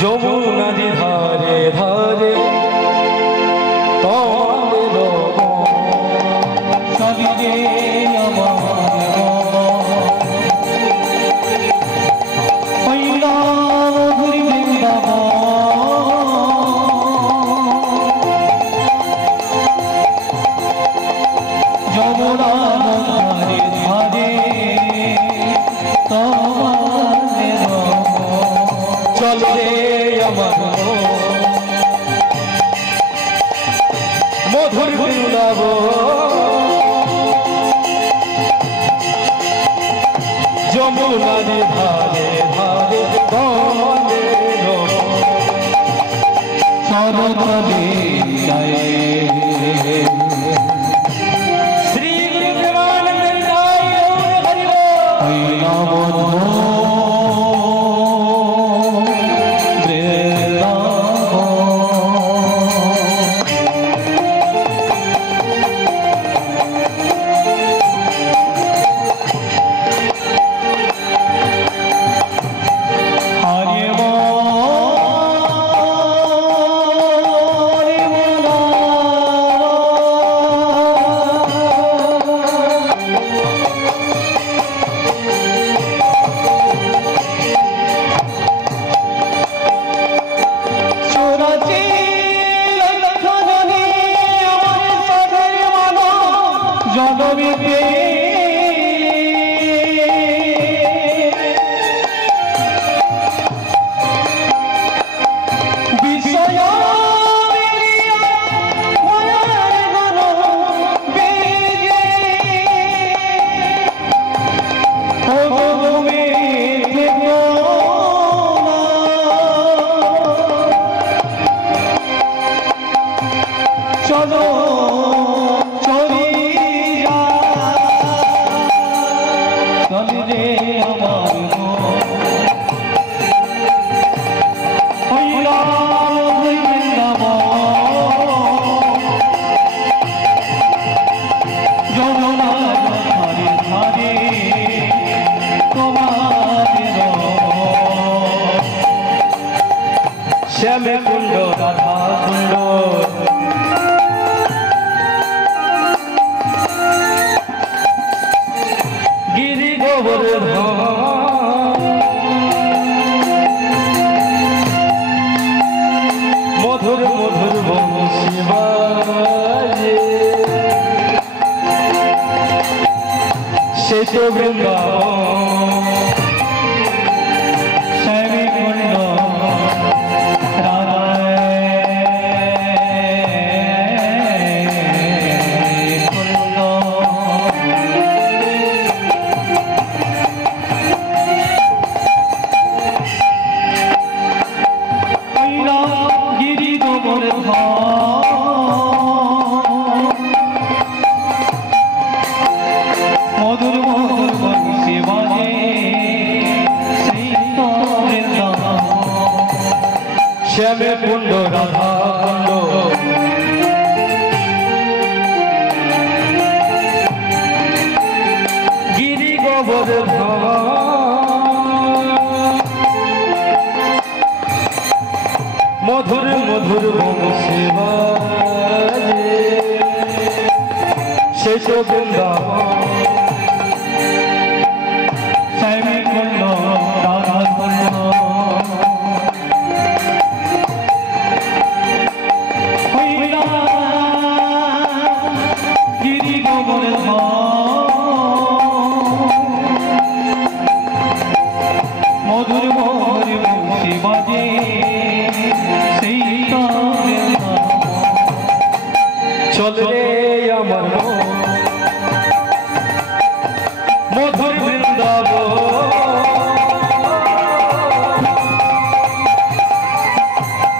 যমুনাদি ধারে ধারে তোমাদের সাজিয়ে আমার হইলা মধুর বৃন্দাবন যমুনা ধারে ধারে তোমাদের চলে আমার মধুর বৃন্দাবন যমুনাদি ধারে ধারে তোমাদের সরদে যায় শ্রী গুরু প্রেমানন্দ হরি বল। শ্যামে কুণ্ড রাধা কুণ্ড গিরি গোবর্ধন মধুর মধুর বংশী বাজে সে তো বৃন্দাবন শ্যামী কুণ্ড মধুর মধুর বংশী বাজে শ্যামে কুণ্ড রাধা কুণ্ড গিরি গোবর্ধন মধুর মধুর বংশী বাজে শেষ বৃন্দাবন শ্যামী কুণ্ড রাধা কুণ্ড হইলা গিরি গোবর্ধন মধুর মধুর বংশী বাজে সেই চলে আমার মধুর বৃন্দাবন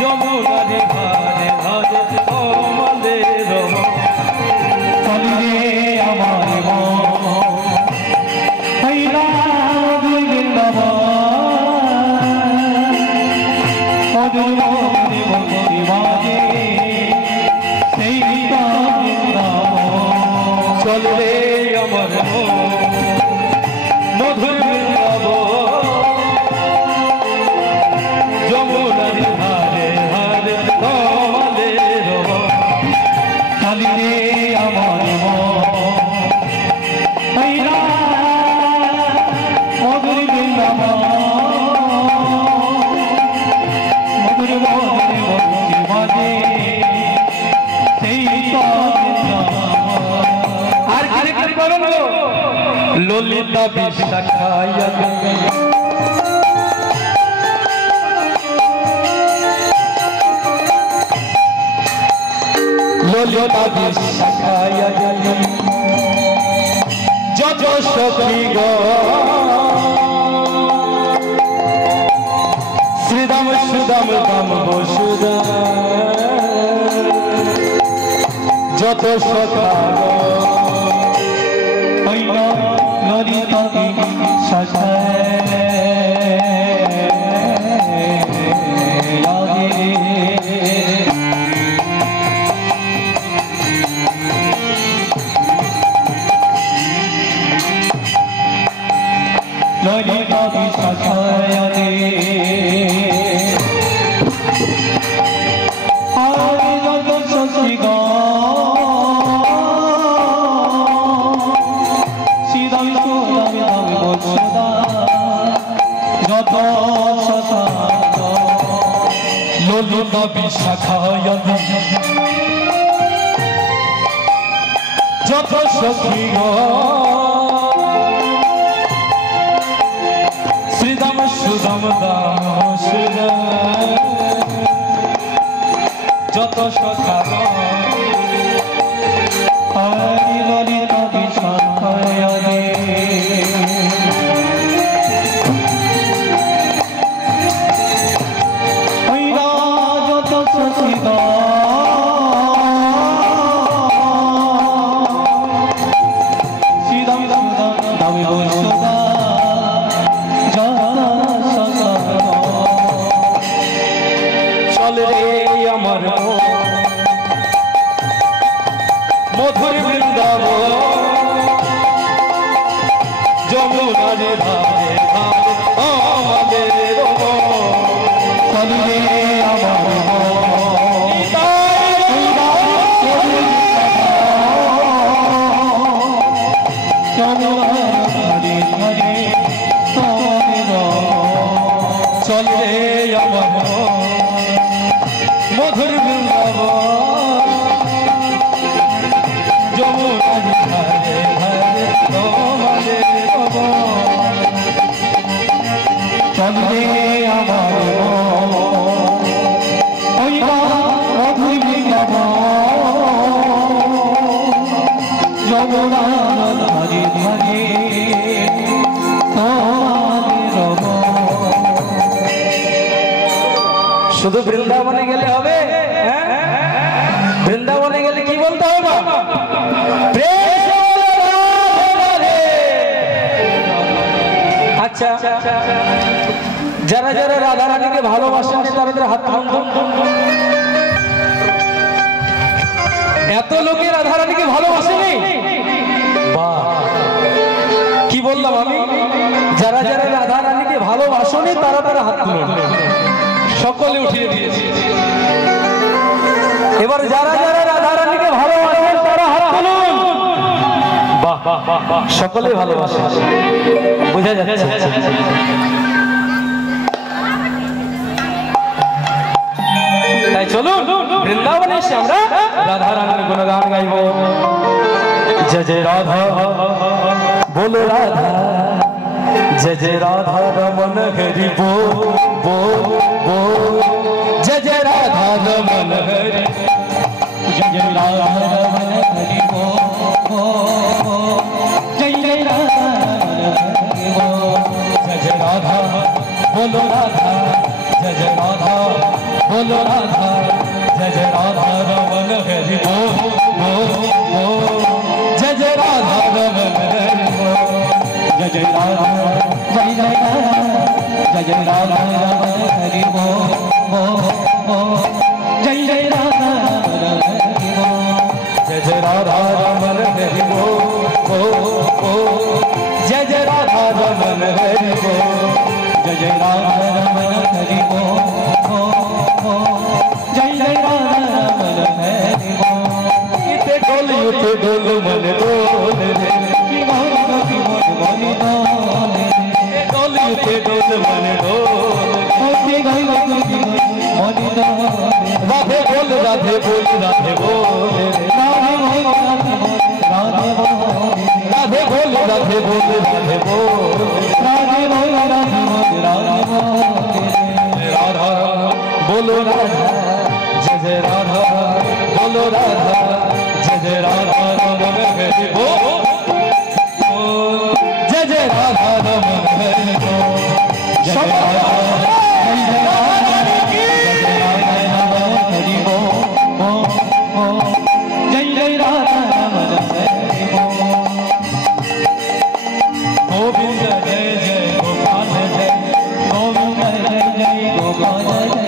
যমুনাদি ধারে ধারে তোমাদের চলে আমার হইলা বৃন্দাবন মধুর মধুর বংশী বাজে সেই চলে আমার মধুর বৃন্দাবন যমুনা ললিতা বিশাখায়া ললিতা বিশাখায়া যত সখী গো শ্রীদাম সুদাম দাম বসুদা যত সখা গো ললিতা ললিতা বিশাখায়তে আরে যত সখী গো শ্রীদাম সুদাম দাম বসুদা যত সখা গো ললিতা বিশাখায়তে যত সখী গো শ্রীদাম সুদাম দাম সুদা যত সখা গো আরে ললিতা বিশাখায়তে যত সখী গো শ্রীদাম সুদাম দাম বসুদা চলে রে আমার মধুর বৃন্দাবন যমুনার ধারে ধারে আমাদের চলে রে আমার চলে রে আমার মধুর বৃন্দাবন যমুনার ধারে ধারে তোমাদের চলে আমার মধুর বৃন্দাবন যমুনার ধারে ধারে শুধু বৃন্দাবনে গেলে হবে? বৃন্দাবনে গেলে কি বলতে হবে? আচ্ছা, যারা যারা রাধা রানীকে ভালোবাসেন তাদের হাত এত লোকে রাধা রানীকে ভালোবাসেনি? কি বললাম আমি? যারা যারা রাধা রানীকে ভালোবাসেনি তারা তারা হাত তুলুন। সকলে উঠিয়ে দিয়েছে। এবার যারা যারা রাধা রানীকে ভালোবাসেন তারা হাত তুলুন। বাহ বাহ বাহ, সকলেই ভালোবাসে, বোঝা যাচ্ছে। তাই চলুন বৃন্দাবনে এসে আমরা রাধা রানীর গুণগান গাইব। জয় জয় রাধা বলো রাধা, जय जय राधा रमन हरि बोल बोल बोल, जय जय राधा रमन हरि, जय जय राधा रमन हरि बोल, जय जय राधा रमन हरि बोल, जय जय राधा बोलो राधा, जय जय राधा बोलो राधा, जय जय राधा रमन हरि बोल बोल बोल, जय जय राधा रमन हरि बोल, जय जय राधा जय जय राधा जय जय राधा रमन हरि बोल बोल, जय जय राधा रमन हरि बोल, जय जय राधा रमन हरि बोल बोल, जय जय राधा रमन हरि बोल, जय जय राधा रमन हरि बोल, जय जय राधा रमन हरि बोल। इते डोल मन डोल रे, की मोर मन डोल रे, डोल मन डोल, की बोलो राधा जय जय राधा बोलो राधा जय जय राधा रमन हरि बोल जय जय राधा रमन हरि बोल जय जय राधा गोविंद जय जय गोपाल जय गोविंद जय जय गोपाल जय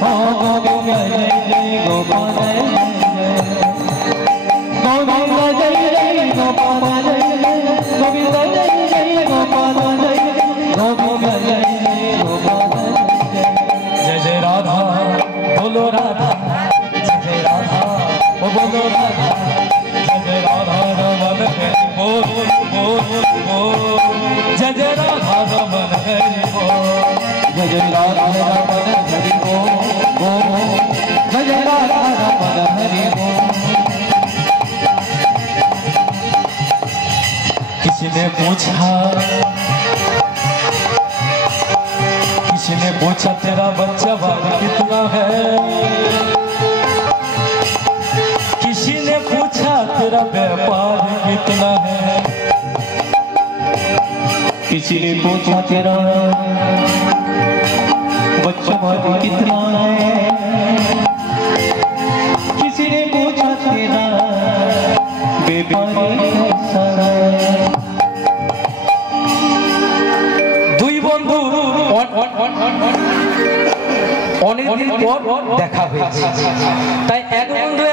गोविंद जय जय गोपाल जय गोविंद जय जय गोपाल जय गोविंद जय जय गोपाल जय गोविंद जय जय गोपाल जय जय राधा बोलो राधा जय जय राधा ओ बोलो राधा जय जय राधा रमन हरि बोल जय जय राधा रमन हरि बोल जय जय राधा रमन हरि बोल जय जय राधा रमन हरि बोल किसी ने पूछा तेरा बच्चा भाई कितना है किसी ने पूछा तेरा व्यापार कितना है किसी ने पूछा तेरा बच्चा भाई कितना है किसी ने पूछा तेरा व्यापार कैसा है দুই বন্ধু অনেকদিন পর দেখা হয়েছে তাই এক বন্ধু